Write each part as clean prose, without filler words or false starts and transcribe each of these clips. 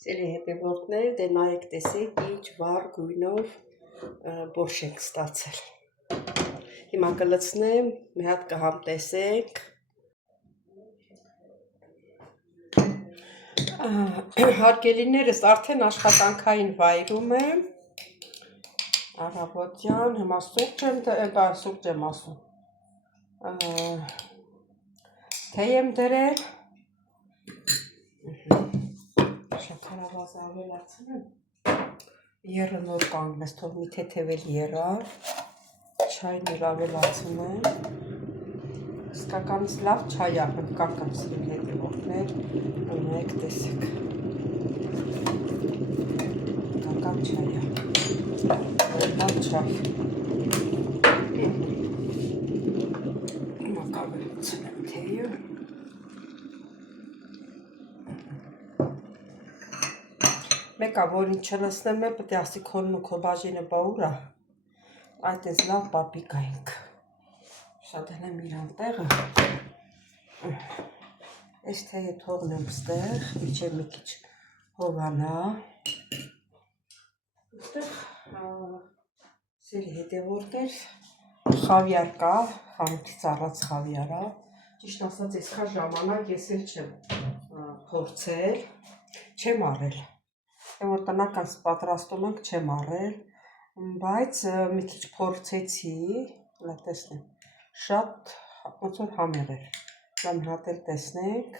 Սիրելի հետևորդներ, դե նայեք տեսեք ինչ վառ գույնով բորշ ենք ստացել։ Հիմա կլցնեմ, մի հատ կհամտեսենք։ Հարգելիներս արդեն աշխատանքային վայրում եմ։ Առավոտյան, հիմա սուրճ եմ ասում։ Թեյ եմ դրել։ Շաքարավազը ավելացնեմ։ Եռը նոր կանգնես, թող մի թեթևել եռավ, չայն էլ ավելացնեմ։ Իսկականից լավ չայ ա, հնդկական սիրելի հետևորդներ, ունեք տեսեք։ Հնդկական չայ ա, լավ չայ։ Հիմա կավելացնեմ թեյը։ Մեկա, որին չլսնեմ է, պետք է ասի քոնն ու քո բաժինը բա ուր ա, այդ ես լավ պապիկ այնք։ Շատենեմ իրան տեղը, ես թեյը թողնեմ ստեղ, միջև մի քիչ հովանա, ուստեղ սերի հետևորդներ խավիար կա, խանութից առած խավիարա, ճիշտ ասած այսքան ժամանակ ես էլ չեմ փորձել, չեմ առել, որ տնական պատրաստում ենք չեմ առել, բայց մի քիչ փորձեցի, տեսնեմ, շատ ոնց որ համեղ էր, դա մի հատ էլ տեսնենք,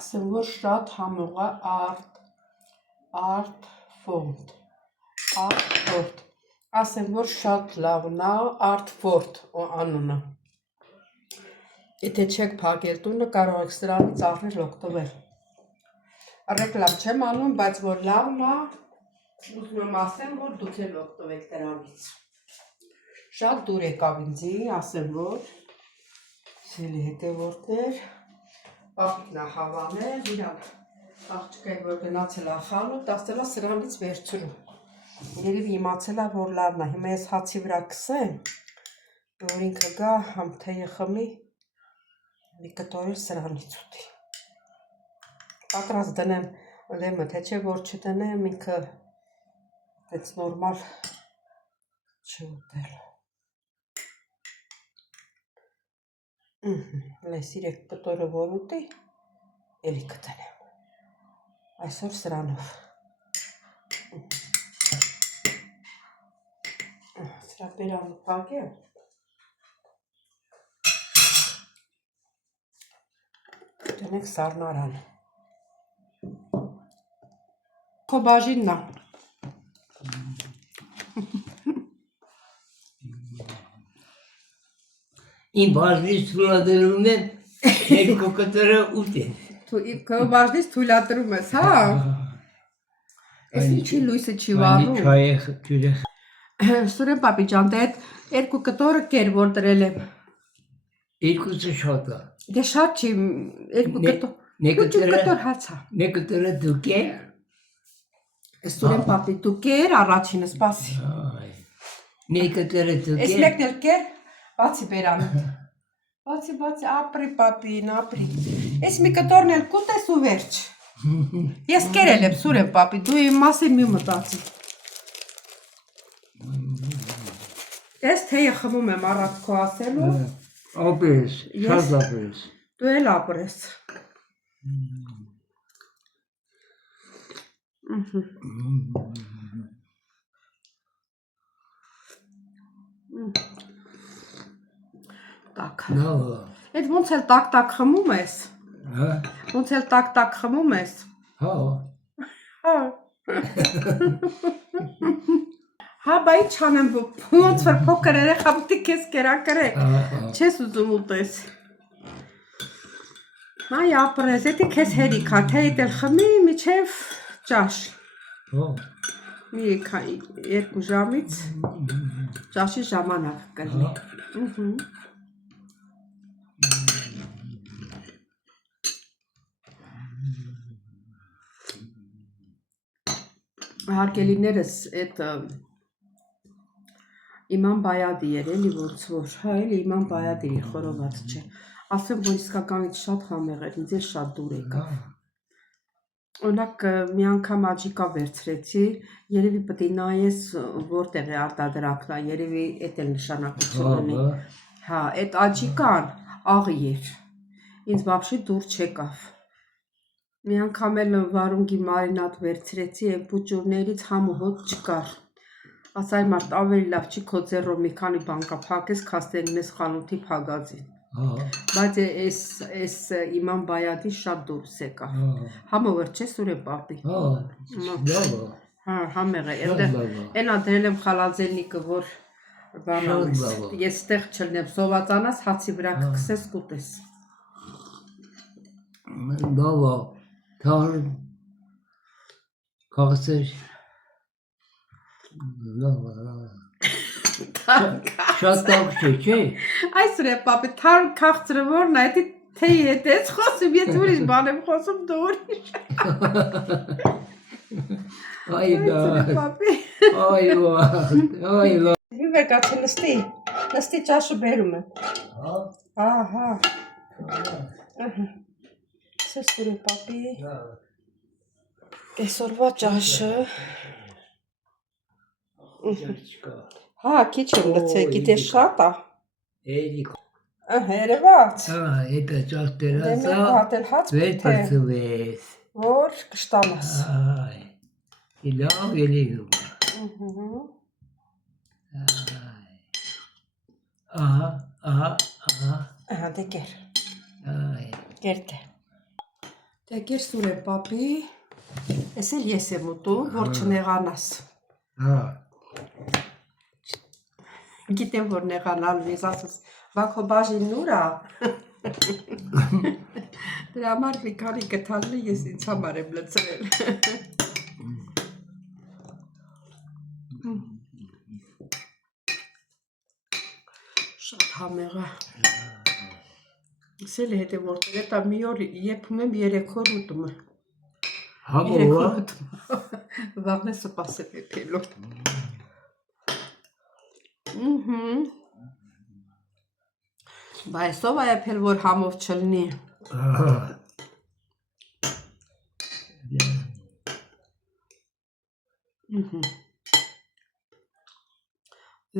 ասեմ որ շատ համեղ է Artford, ասեմ որ շատ լավն է Artford անունը, եթե չեք փակել տունը կարող եք սրանից առնել օգտվել, ռեկլամ չեմ անում, բայց որ լավն է, ուզում եմ ասեմ, որ դուք էլ օգտվեք դրանից, շատ դուր եկավ ինձի, ասեմ որ, սիրելի հետևորդներ, պապիկն է հավանել, իրան աղջկային, որ գնացել է խանութ, ասել է սրանից վերցրու, երևի իմացել է, որ լավն է, հիմա ես հացի վրա կսեմ, որ ինքը գա, համ թեյը խմի, մի կտոր սրանից ուտի, պատրաստ դնեմ լեմը, թե չէ որ չդնեմ, ինքը դեց նորմալ չուտել, լես 3 կտորը որ ուտի, էլի կդնեմ, այսօր սրանով, սրա բերանը պակե, դնենք սառնարան, քո բաժինն է, Իմ բաժնից թույլատրում եմ 2 կտորը ուտել։ Քո բաժնից թույլատրում ես, հա? Էս ինչի լույսը չի վառում։ Սուրեն պապի ջան, դե այդ 2 կտորը կեր որ դրել եմ։ 2-ը շատ է։ Դե շատ չի, 2 կտոր։ 2 կտոր հաց է։ 1 կտորը դու կեր։ Սուրեն պապի դու կեր առաջինը, սպասի։ 1 կտորը դու կեր։ Էս մեկն էլ կեր, բացի բերանը։ Բացի, ապրի պապին, ապրի։ Էս մի կտորն էլ կուտես ու վերջ։ Ես կերել եմ, Սուրեն պապի, դու իմ մասին մի մտածի։ Ես թեյը խմում եմ առանց քո ասելու։ Ապրես, շատ ապրես։ Դու էլ ապրես։ Տակ։ Լավ։ Այդ ոնց էլ տակ-տակ խմում ես։ Հա։ Ոնց էլ տակ-տակ խմում ես։ Հա։ Հա։ Հա, բա ինչ անեմ, ոնց որ փոքր երեխա պետք է քեզ կերակրե։ Չես ուզում ուտես։ Այ ապրես, էդի քեզ հերիք ա, թեյդ էլ խմի միջև ճաշ։ Հա։ Մի 2 ժամից ճաշի ժամանակ կլինի։ Հարգելիներս այդ Իման Բայադի էր էլի ոնց որ, հա էլի Իման Բայադի խորոված չէ։ Ասեմ որ իսկականից շատ համեղ էր, ինձ էլ շատ դուր եկավ։ Օրինակ մի անգամ աջիկա վերցրեցի, երևի պետք է նայես որտեղ է արտադրանքն, երևի էդ էլ նշանակություն ունի։ Հա, այդ աջիկան աղի էր։ Ինձ բաբշի դուր չեկավ։ Մի անգամ էլ վարունգի մարինատ վերցրեցի, այն պուճուրներից համ ու հոտ չկար։ Ասա այն մարդ ավելի լավ չի քո ձեռով մի քանի բանկա փակես, քաստեն մեզ խանութի փագածին։ Բայց այս Իման Բայադի շատ դուրս եկավ։ Համովեր չէ Սուրե պապի։ Հա, համեղ է։ Էնա դրել եմ խալաձելնիկը, որ բանանես։ Ես ստեղ չլնեմ, սովածանաս հացի վրա կքսես կուտես։ Բավա, թար քաղցր։ Շատ տակ չէ։ Այս Սուրե պապի թար քաղցրը որն է, դի թեյի հետ ես խոսում, ես ուրիշ բան եմ խոսում, դու ուրիշ։ Այ դա։ Պապի։ Այ ո։ Հիվեր կաչի նստի ճաշը բերում եմ։ Հա։ Սես Սուրե պապի։ Կեսօրվա ճաշը։ Հա, քիչ եմ լցել, գիտես շատ է։ Էլի։ Երևաց։ Էդ ճաշ դերածա։ Դե մեկ հատ էլ հաց վերցվես։ Որ կշտանաս։ Այ։ Լավ էլի։ Ահա, դե կեր։ Այ։ Կեր դե։ Դե կեր Սուրե պապի, ես էլ ես եմ ուտում, որ չնեղանաս։ Հա։ Գիտեմ, որ նեղանալու ես ասես, բա քո բաժինն ուր է։ Դրա համար մի քանի գթալն ես ինձ համար եմ լցրել։ Շատ համեղ է։ Սել է հետը որտեղ էտա մի օր եփում եմ 3 օր ուտում եմ։ Համով։ Վաղն է սպասեմ եփելու։ Բա այսով է եփել, որ համով չլնի։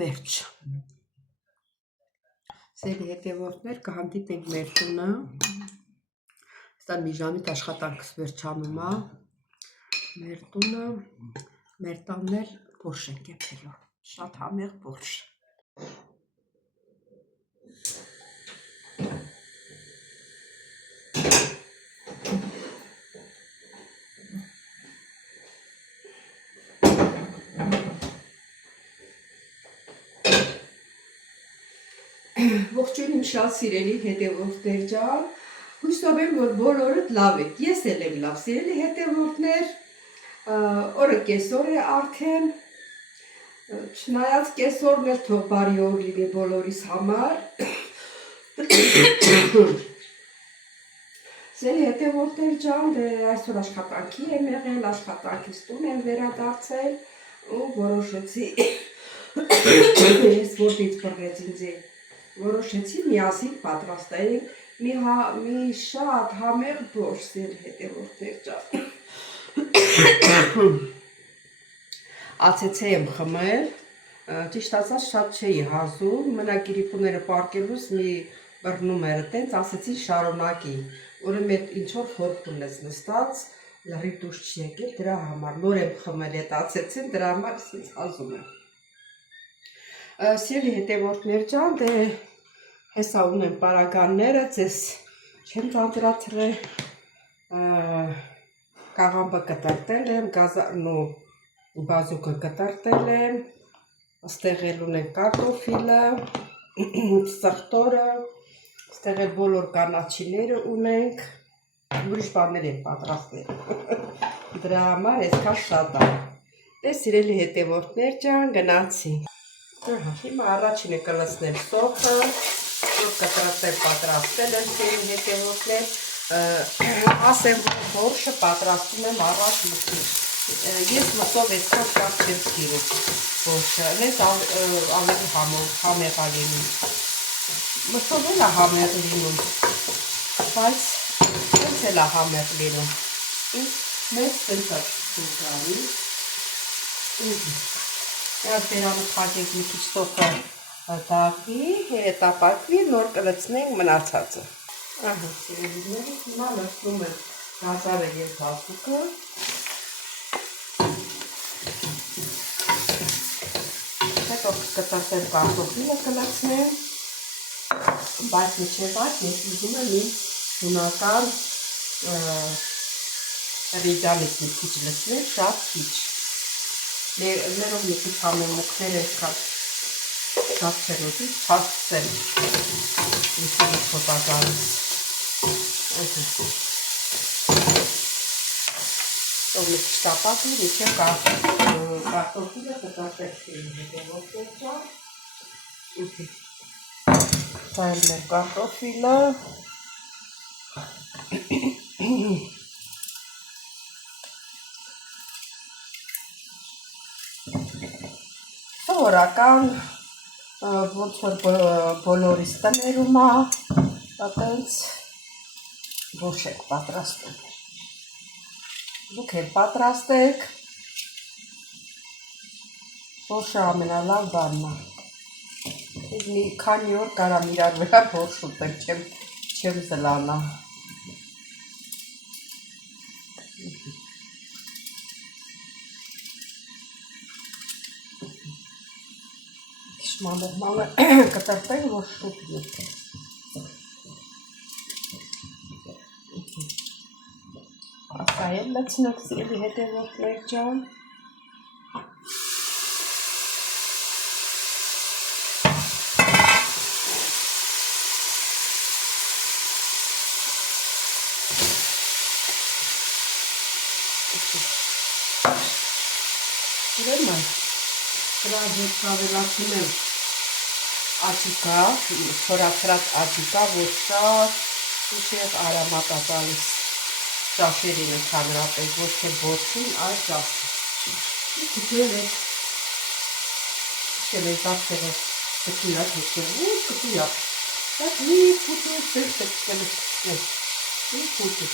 Վերջ։ Սերի հետևորդներ կհանդիպենք մեր տունը։ Ստան մի ժամից աշխատանքս վերջանում է։ Մեր տունը, մեր տանն էլ բորշ ենք եփելու։ Շատ համեղ բորշ։ Ողջույն իմ շատ սիրելի հետևորդներ ջան, հույսով եմ, որ բոլորդ լավ եք, ես էլ եմ լավ, սիրելի հետևորդներ, օրը կեսօր է արդեն, չնայած կեսօրն էլ թող բարի օր լինի բոլորիս համար, սիրելի հետևորդներ ջան, այսօր աշխատանքի եմ եղել, աշխատանքից տուն եմ վերադարձել ու որոշեցի, ես որտից բռնեց ինձ է, որոշեցի միասին պատրաստենք մի շատ համեղ բորշ սեր հետևորդներ ջան։ Ացեցե եմ խմել, ճիշտ ասած շատ չէի հազում, մնակ իրիպուները պարկելուս մի բռնում էր տենց, ասեցի շարունակի, ուրեմն այդ ինչ-որ խորքուն ես նստած, լրիվ դուրս չի եկել, դրա համար նոր եմ խմել այդ ացեցին, դրա համար ինձ հազում եմ։ Սիրելի հետևորդներ ջան, դե հեսա ունեմ պարագանները, ձեզ չեմ ծանրացրել, կաղամբը կտրտել եմ, գազանն ու բազուկը կտրտել եմ, ստեղ էլ ունեմ կարտոֆիլը, սխտորը, ստեղ էլ բոլոր կանաչիները ունենք, ուրիշ բաներ եմ պատրաստել, դրա համար այսքան շատ է։ Դե սիրելի հետևորդներ ջան, գնացինք։ Հիմա առաջինը կլցնեմ սոխը, որ կտրատել պատրաստել եմ սիրելի հետևորդներ, ասեմ, որ բորշը պատրաստում եմ առաջ լուծի։ Ես մսով այսքան շատ չեմ սիրում բորշը, լեզ ավելի համեղ է լինում։ Մսով էլ է համեղ լինում, բայց ենց էլ է համեղ լինում։ Մեզ ենց է սուզանի։ Այս բերանը փակեք մի քիչ սոխը դաղվի, հետապակվի, նոր կլցնենք մնացածը։ Ահա, սիրելիների, հիմա լցնում եմ գազարը և բազուկը։ Հետո կտրտել կարտոֆիլը կլցնեմ, բայց մինչև այդ ես ուզում եմ իմ շունական ռիգանից մի քիչ լցնել, շատ քիչ։ Ներով մի քիչ համեմուկներ այսքան շատ չեն ուզում, չասցեմ իսինի խոտագարից։ Ով մի քիչ տապակի, մինչև կարտոֆիլը կտրտեցին հետևորդներ ճան։ Դա էլ մեր կարտոֆիլը։ Սովորական ոնց որ բոլորիս տներում է, այտենց բորշ եք պատրաստում։ Դուք էլ պատրաստեք, բորշը ամենալավ բանն է։ Ես մի քանի օր կարամ իրար վրա բորշ ուտեմ, չեմ զլանա։ Մանր կտրտենք, որ շուտ լինի։ Ասա էլ լցնեք սիրելի հետևորդներ ջան։ Ուրեմն դրա հետ ավելացնում եմ աճիկա, չորացրած աճիկա, որ շատ ուժեղ արամատ է տալիս ճաշերին ընդհանրապես, ոչ թե բորշին, այլ ճաշին։ Քիչել է ծախսերը կտույա թեքել, կտույա։ Շատ մի քուտը սերտ թեքել է, մի քուտը։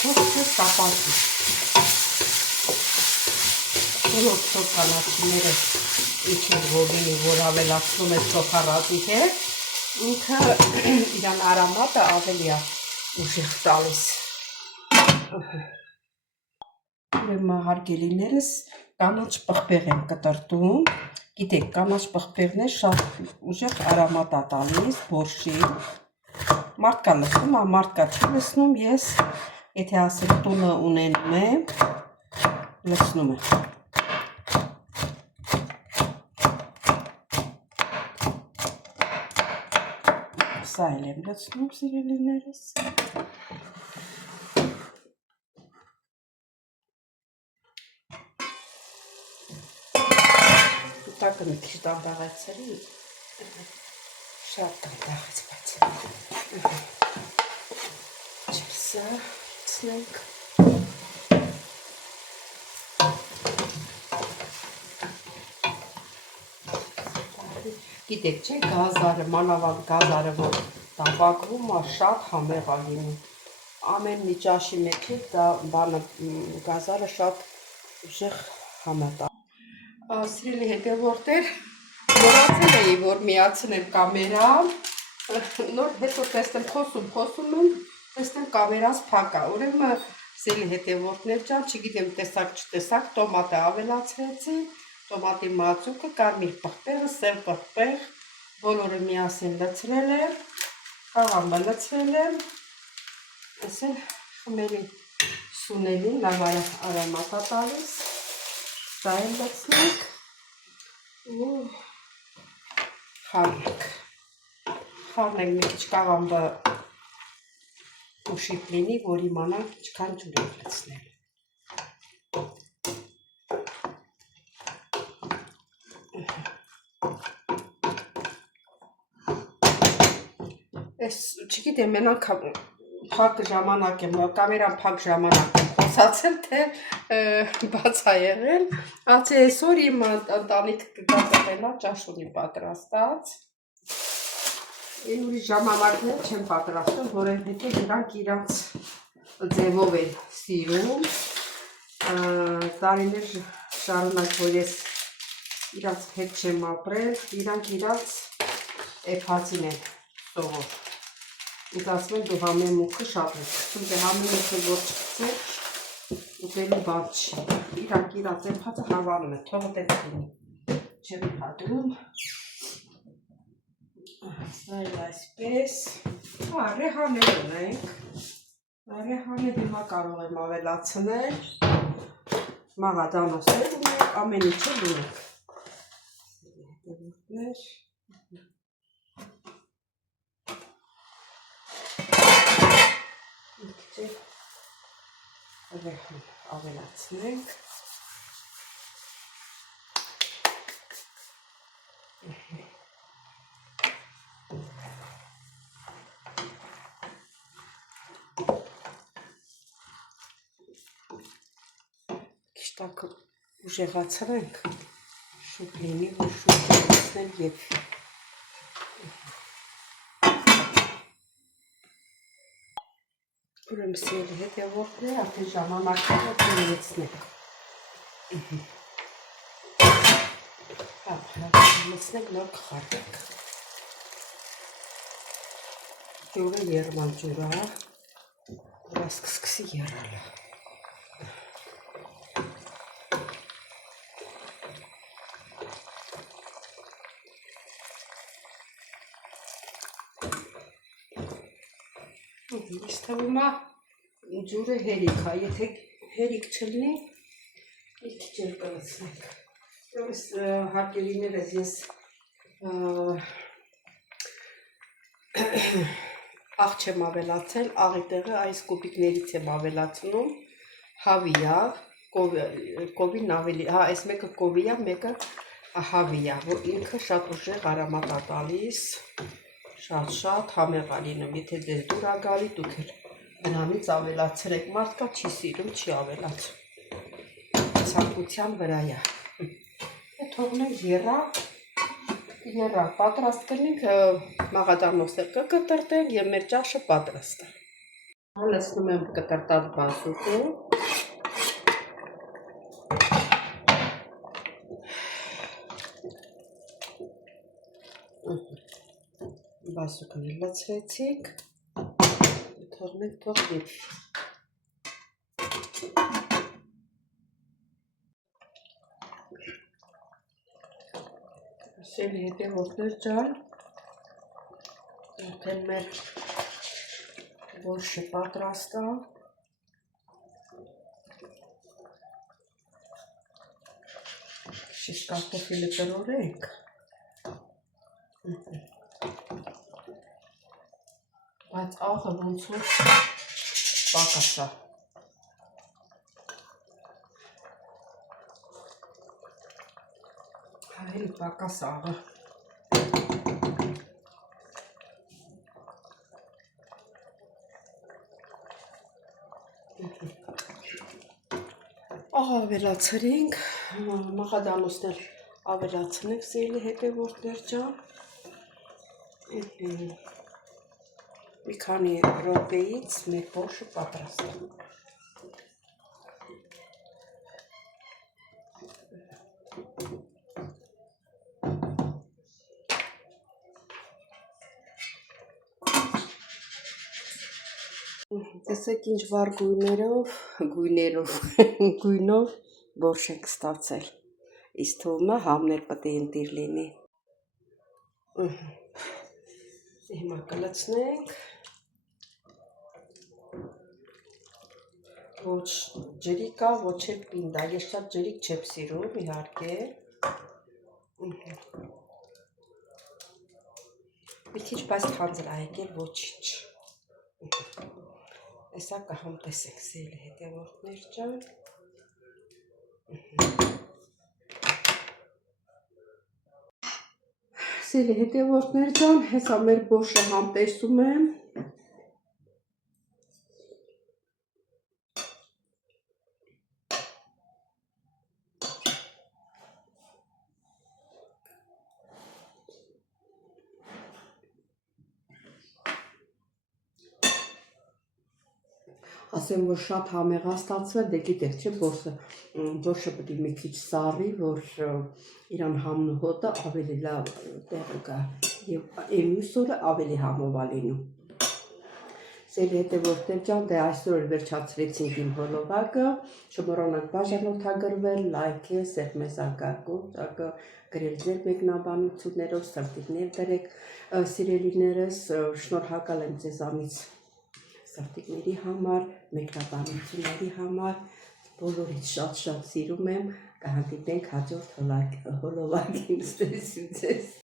Չոքսը տապակի։ Բոլոր ծոքանացիները իչեն հովինի, որ ավելացնում է ծոքարատի հետ, ինքը իրան արամատը ավելի է ուժեղ տալիս։ Ուրեմն հարգելիներս կանաչ պղպեղ եմ կտրտում, գիտեք, կանաչ պղպեղն է շատ ուժեղ արամատ է տալիս բորշին, մարդկա լցնում, մարդկա չի լցնում, ես եթե ասել տունը ունենում եմ, լցնում եմ։ Սա էլ եմ լցնում, սիրելիներս։ Տակը մի քիչ դանդաղեցրի, շատ դանդաղեց, բայց չսա լցնենք։ Գիտեք չէ, գազարը, մանավանդ գազարը, որ տապակվում է, շատ համեղ է լինում։ Ամեն մի ճաշի մեջ է դա բանը գազարը շատ ուժեղ համեղ է։ Սիրելի հետևորդներ, մոռացել էի, որ միացնեմ կամերան, նոր հետո տեսնեմ խոսում եմ, տեսնեմ կամերաս փակ է։ Ուրեմն սիրելի հետևորդներ ջան, չգիտեմ տեսակ չտեսակ, տոմատը ավելացրեցի, տոմատի մածուկը, կարմիր պղպեղը, սև պղպեղ, բոլորը միասին լցրել եմ, կաղամը լցրել եմ, ասել խմելի սունելին լավ արամատ է տալիս, դա էլ լցնենք ու խառնենք մի քիչ կաղամը ուշիտ լինի, որ իմանանք ինչքան ջուր ենք լցնել։ Ես չգիտեմ, մենակ փակ ժամանակ եմ, կամերան փակ ժամանակ եմ խոսացել, թե բաց ա եղել, ացի այսօր իմ ընտանիքը կգածեղենա ճաշունի պատրաստած, են ուրիշ ժամանակներ չեմ պատրաստում, որովհետև իրանք իրանց ձևով են սիրում, տարիներ շարունակ, որ ես իրանց հետ չեմ ապրել, իրանք իրանց էփածին են սովոր։ Ինձ ասում են դու համեմուքը շատ ես խցում, դե համեմուքը որ չխցեք, ուտելու բան չի։ Իրանք իրանց էփածը հավանում է, թողը տենց լինի, չեմ հադրում։ Այլ այսպես, ռեհաներ ունենք, ռեհանը հիմա կարող եմ ավելացնել, մաղադանոսներ ունենք, ամեն ինչը ունենք։ Ռեհան ավելացնենք։ Քիչ ուժեղացրենք, շուտ լինի, որ շուտ լցնեմ եւ ուրեմն սիրելի հետևորդներ, արդեն ժամանակները լցնենք։ Լցնենք նոր կխարվենք։ Ջուրը երման ջուր է, որ սկսի եռալ։ Ես թվում է ջուրը հերիք է, եթե հերիք չլինի, իր քիչ կլցնենք։ Ես հարգելիներս ես աղ չեմ ավելացել, աղի տեղը այս կուբիկներից եմ ավելացնում, հավի է, կովին ավելի, այս մեկը կովի է, մեկը հավի է, որ ինքը շատ ուժեղ արամատ է տալիս, շատ համեղ է լինում, եթե դες դուր է գալի, դուք էլ նրանից ավելացրեք, մարդկա չի սիրում, չի ավելացում, ցանկության վրա է, թողնենք եռա, պատրաստ կլինք, մաղադանոսներ կկտրտենք և մեր ճաշը պատրաստ է։ Լցնում եմ կտրտած բազուկը, բազուկն էլ լցրեցինք, թողնենք թող լիպի։ Սիրելի հետևորդներ ջան, արդեն մեր բորշը պատրաստ է։ Շիշ կարտոֆիլը տրորենք։ Բայց աղը ոնց որ պակաս է։ Հայելի պակաս աղը։ Աղը ավելացրինք, մաղադանոսներ ավելացնենք, սիրելի հետևորդներ ջան։ Մի քանի րոպեից մեր բորշը պատրաստ է։ Տեսեք ինչ վառ գույնով բորշ ենք ստացել։ Իսկ թվում է համներ պետք է ընտիր լինի։ Հիմա կլցնենք։ Ոչ ջրիկ է, ոչ էլ պինդ է։ Ես շատ ջրիկ չեմ սիրում, իհարկե։ Մի քիչ բայց թանձր է եկել, ոչինչ։ Հեսա կհամտեսեք, սիրելի հետևորդներ ջան։ Սիրելի հետևորդներ ջան, հեսա մեր բոշը համտեսում եմ։ Ասեմ, որ շատ համեղ է ստացվել, դե գիտեք, չէ, բոշը պետք է մի քիչ սառի, որ իրան համն ու հոտը ավելի լավ տեղը գա եւ մյուս օրը ավելի համով է լինում։ Սիրելի հետևորդներ ջան, դե այսօր էլ վերջացրեցինք իմ հոլովակը, չմոռանաք բաժանորդագրվել, լայքել, սեղմեսակակը, գրել ձեր մեկնաբանություններով, սրտիկներ դրեք, սիրելիներս, շնորհակալ եմ ձեզանից սրտիկների համար, մեկնաբանությունների համար, բոլորից շատ-շատ սիրում եմ, կհանդիպենք հաջորդ հոլովակին, ստեսին ձեզ։